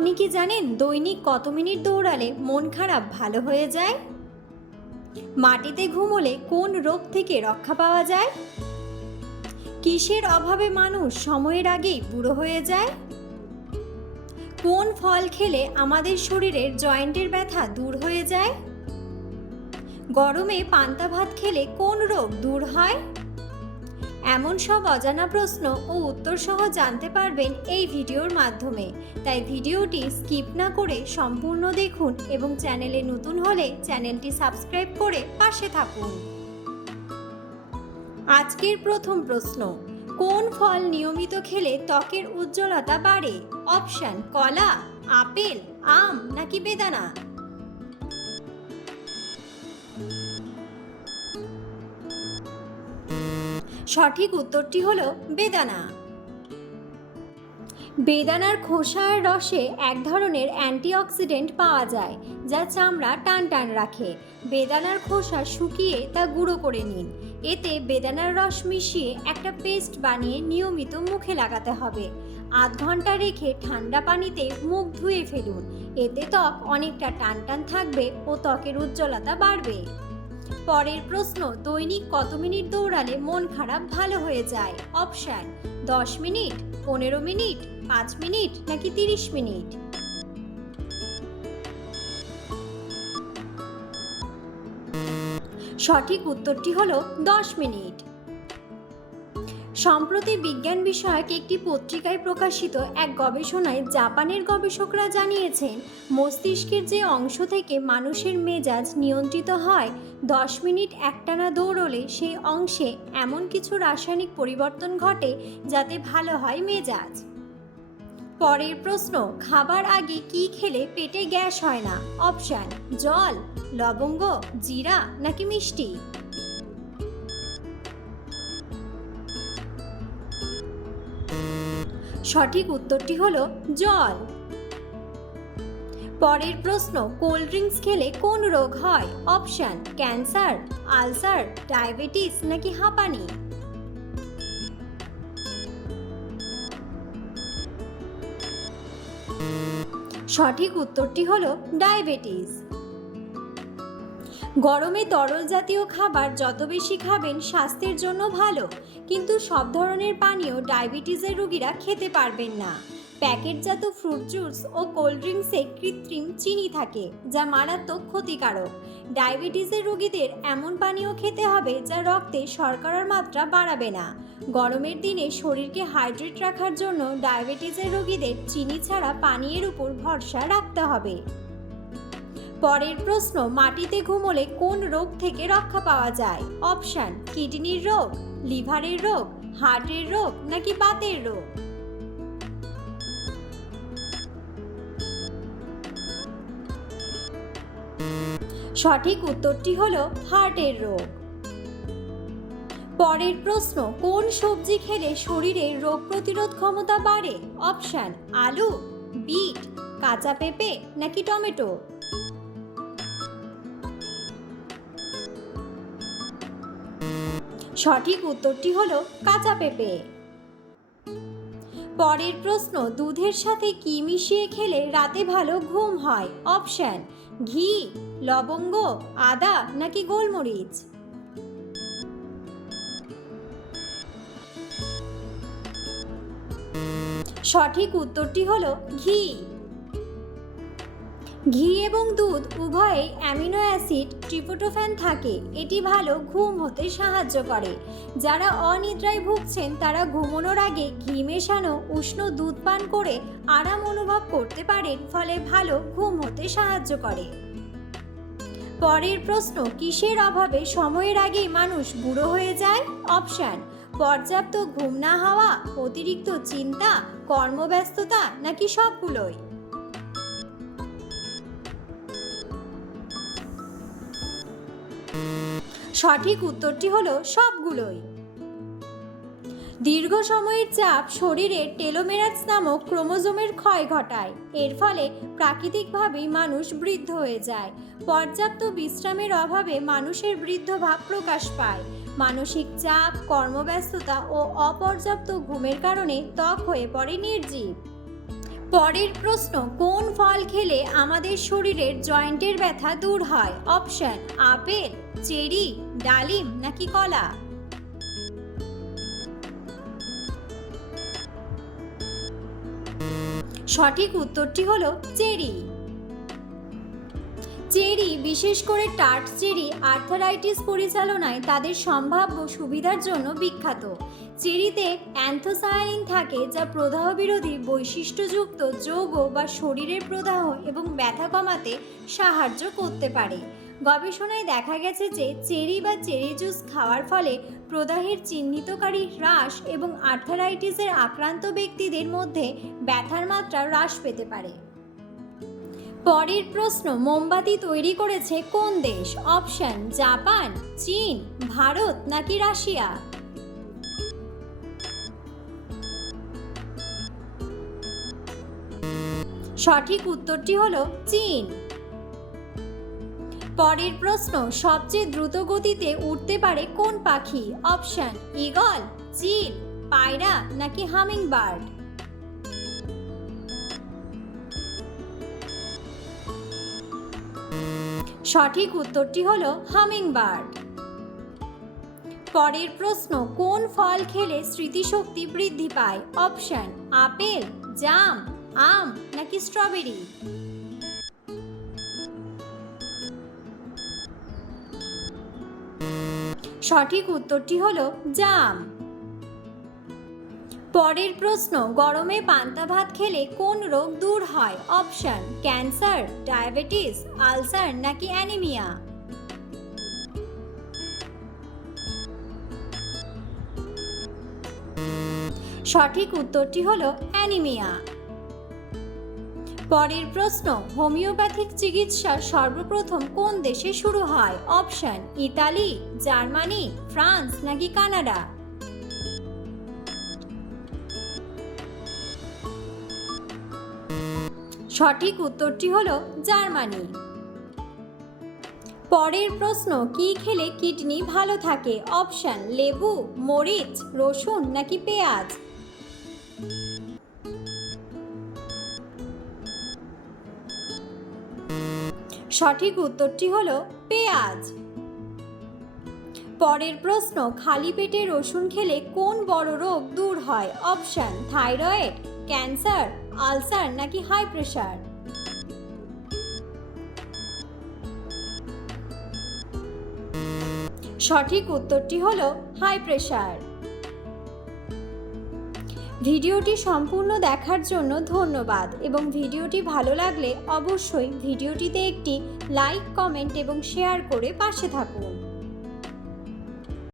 আপনি কি জানেন দৈনিক কত মিনিট দৌড়ালে মন খারাপ ভালো হয়ে যায়? মাটিতে ঘুমোলে কোন রোগ থেকে রক্ষা পাওয়া যায়? কিসের অভাবে মানুষ সময়ের আগেই বুড়ো হয়ে যায়? কোন ফল খেলে আমাদের শরীরের জয়েন্টের ব্যথা দূর হয়ে যায়? গরমে পান্তা ভাত খেলে কোন রোগ দূর হয়? এমন সব অজানা প্রশ্ন ও উত্তর সহ জানতে পারবেন এই ভিডিওর মাধ্যমে। তাই ভিডিওটি স্কিপ না করে সম্পূর্ণ দেখুন এবং চ্যানেলে নতুন হলে চ্যানেলটি সাবস্ক্রাইব করে পাশে থাকুন। আজকের প্রথম প্রশ্ন, কোন ফল নিয়মিত খেলে ত্বকের উজ্জ্বলতা বাড়ে? অপশন, কলা, আপেল, আম নাকি বেদানা? সঠিক উত্তরটি হলো বেদানা। বেদানার খোসার রসে এক ধরনের অ্যান্টিঅক্সিডেন্ট পাওয়া যায়, যা চামড়া টান টান রাখে। বেদানার খোসা শুকিয়ে তা গুঁড়ো করে নিন। এতে বেদানার রস মিশিয়ে একটা পেস্ট বানিয়ে নিয়মিত মুখে লাগাতে হবে। আধ ঘণ্টা রেখে ঠান্ডা পানিতে মুখ ধুয়ে ফেলুন। এতে ত্বক অনেকটা টান টান থাকবে ও ত্বকের উজ্জ্বলতা বাড়বে। পরের প্রশ্ন, দৈনিক কত মিনিট দৌড়ালে মন খারাপ ভালো হয়ে যায়? অপশান, দশ মিনিট, পনেরো মিনিট, পাঁচ মিনিট নাকি তিরিশ মিনিট? সঠিক উত্তরটি হলো দশ মিনিট। সম্প্রতি বিজ্ঞান বিষয়ক একটি পত্রিকায় প্রকাশিত এক গবেষণায় জাপানের গবেষকরা জানিয়েছেন, মস্তিষ্কের যে অংশ থেকে মানুষের মেজাজ নিয়ন্ত্রিত হয়, দশ মিনিট একটানা দৌড়লে সেই অংশে এমন কিছু রাসায়নিক পরিবর্তন ঘটে যাতে ভালো হয় মেজাজ। পরের প্রশ্ন, খাবার আগে কি খেলে পেটে গ্যাস হয় না? অপশান, জল, লবঙ্গ, জিরা নাকি মিষ্টি? সঠিক উত্তরটি হলো জল। পরের প্রশ্ন, কোল্ড ড্রিঙ্কস খেলে কোন রোগ হয়? অপশান, ক্যান্সার, আলসার, ডায়াবেটিস নাকি হাঁপানি? সঠিক উত্তরটি হলো ডায়াবেটিস। গরমে তরল জাতীয় খাবার যত বেশি খাবেন, স্বাস্থ্যের জন্য ভালো। কিন্তু সব ধরনের পানীয় ডায়াবেটিসের রোগীরা খেতে পারবেন না। প্যাকেটজাত ফ্রুট জুস ও কোল্ড ড্রিঙ্কসে কৃত্রিম চিনি থাকে, যা মারাত্মক ক্ষতিকারক। ডায়াবেটিসের রোগীদের এমন পানীয় খেতে হবে যা রক্তে শর্করার মাত্রা বাড়াবে না। গরমের দিনে শরীরকে হাইড্রেট রাখার জন্য ডায়াবেটিসের রোগীদের চিনি ছাড়া পানীয়ের উপর ভরসা রাখতে হবে। পরের প্রশ্ন, মাটিতে ঘুমোলে কোন রোগ থেকে রক্ষা পাওয়া যায়? অপশান, কিডনির রোগ। লিভারের রোগ, হার্টের রোগ নাকি বাতের রোগ? সঠিক উত্তরটি হলো হার্টের রোগ। পরের প্রশ্ন, কোন সবজি খেলে শরীরের রোগ প্রতিরোধ ক্ষমতা বাড়ে? অপশান, আলু, বিট, কাঁচা পেঁপে নাকি টমেটো? সঠিক উত্তরটি হলো কাঁচা পেঁপে। পরের প্রশ্ন, দুধের সাথে কি মিশিয়ে খেলে রাতে ভালো ঘুম হয়? অপশান, ঘি, লবঙ্গ, আদা নাকি গোলমরিচ? সঠিক উত্তরটি হলো ঘি। ঘি এবং দুধ উভয়ে অ্যামিনো অ্যাসিড, ট্রিপোটোফ্যান থাকে। এটি ভালো ঘুম হতে সাহায্য করে। যারা অনিদ্রায় ভুগছেন, তারা ঘুমানোর আগে ঘি মেশানো, উষ্ণ দুধ পান করে আরাম অনুভব করতে পারেন, ফলে ভালো ঘুম হতে সাহায্য করে। পরের প্রশ্ন, কিসের অভাবে সময়ের আগেই মানুষ বুড়ো হয়ে যায়? অপশান, পর্যাপ্ত ঘুম না হওয়া, অতিরিক্ত চিন্তা, কর্মব্যস্ততা নাকি সবগুলোই? সঠিক উত্তরটি হলো সবগুলোই। দীর্ঘ সময়ের চাপ শরীরের টেলোমেরাস নামক ক্রোমোজোমের ক্ষয় ঘটায়। এর ফলে প্রাকৃতিকভাবেই মানুষ বৃদ্ধ হয়ে যায়। পর্যাপ্ত বিশ্রামের অভাবে মানুষের বৃদ্ধভাব প্রকাশ পায়। মানসিক চাপ, কর্মব্যস্ততা ও অপর্যাপ্ত ঘুমের কারণে ত্বক হয়ে পড়ে নির্জীব। পরের প্রশ্ন, কোন ফল খেলে আমাদের শরীরের জয়েন্টের ব্যথা দূর হয়? অপশন, আপেল, চেরি, ডালিম নাকি কলা? সঠিক উত্তরটি হলো চেরি। চেরি, বিশেষ করে টার্ট চেরি, আর্থারাইটিস পরিচালনায় তাদের সম্ভাব্য সুবিধার জন্য বিখ্যাত। চেরিতে অ্যান্থোসায়ানিন থাকে যা প্রদাহ বিরোধী বৈশিষ্ট্যযুক্ত যৌগ বা শরীরের প্রদাহ এবং ব্যথা কমাতে সাহায্য করতে পারে। গবেষণায় দেখা গেছে যে চেরি বা চেরি জুস খাওয়ার ফলে প্রদাহের চিহ্নিতকারী হ্রাস এবং আর্থারাইটিসের আক্রান্ত ব্যক্তিদের মধ্যে ব্যথার মাত্রা হ্রাস পেতে পারে। পরের প্রশ্ন, মোমবাতি তৈরি করেছে কোন দেশ? অপশন, জাপান, চীন, ভারত নাকি রাশিয়া? সঠিক উত্তরটি হলো চীন। পরের প্রশ্ন, সবচেয়ে দ্রুত গতিতে উঠতে পারে কোন পাখি? অপশন ইগল চিল পায়রা নাকি হামিং সঠিক উত্তরটি হল হামিং বার্ড পরের প্রশ্ন, কোন ফল খেলে স্মৃতিশক্তি বৃদ্ধি পায়? অপশন, আপেল, জাম, আম নাকি স্ট্রবেরি? সঠিক উত্তরটি হলো জাম। পরের প্রশ্ন, গরমে পান্তা ভাত খেলে কোন রোগ দূর হয়? অপশন, ক্যান্সার, ডায়াবেটিস, আলসার নাকি অ্যানিমিয়া? সঠিক উত্তরটি হলো অ্যানিমিয়া। পরের প্রশ্ন, হোমিওপ্যাথিক চিকিৎসা সর্বপ্রথম কোন দেশে শুরু হয়? অপশন, ইতালি, জার্মানি, ফ্রান্স নাকি কানাডা? সঠিক উত্তরটি হলো জার্মানি। পরের প্রশ্ন, কি খেলে কিডনি ভালো থাকে? অপশন, লেবু, মরিচ, রসুন নাকি পেঁয়াজ? সঠিক উত্তরটি হলো পেঁয়াজ। পরের প্রশ্ন, খালি পেটে রসুন খেলে কোন বড় রোগ দূর হয়? অপশন, থাইরয়েড, ক্যান্সার আলসার নাকি হাই প্রেশার সঠিক উত্তরটি হলো হাই প্রেশার ভিডিওটি সম্পূর্ণ দেখার জন্য ধন্যবাদ এবং ভিডিওটি ভালো লাগলে অবশ্যই ভিডিওটিতে একটি লাইক, কমেন্ট এবং শেয়ার করে পাশে থাকুন।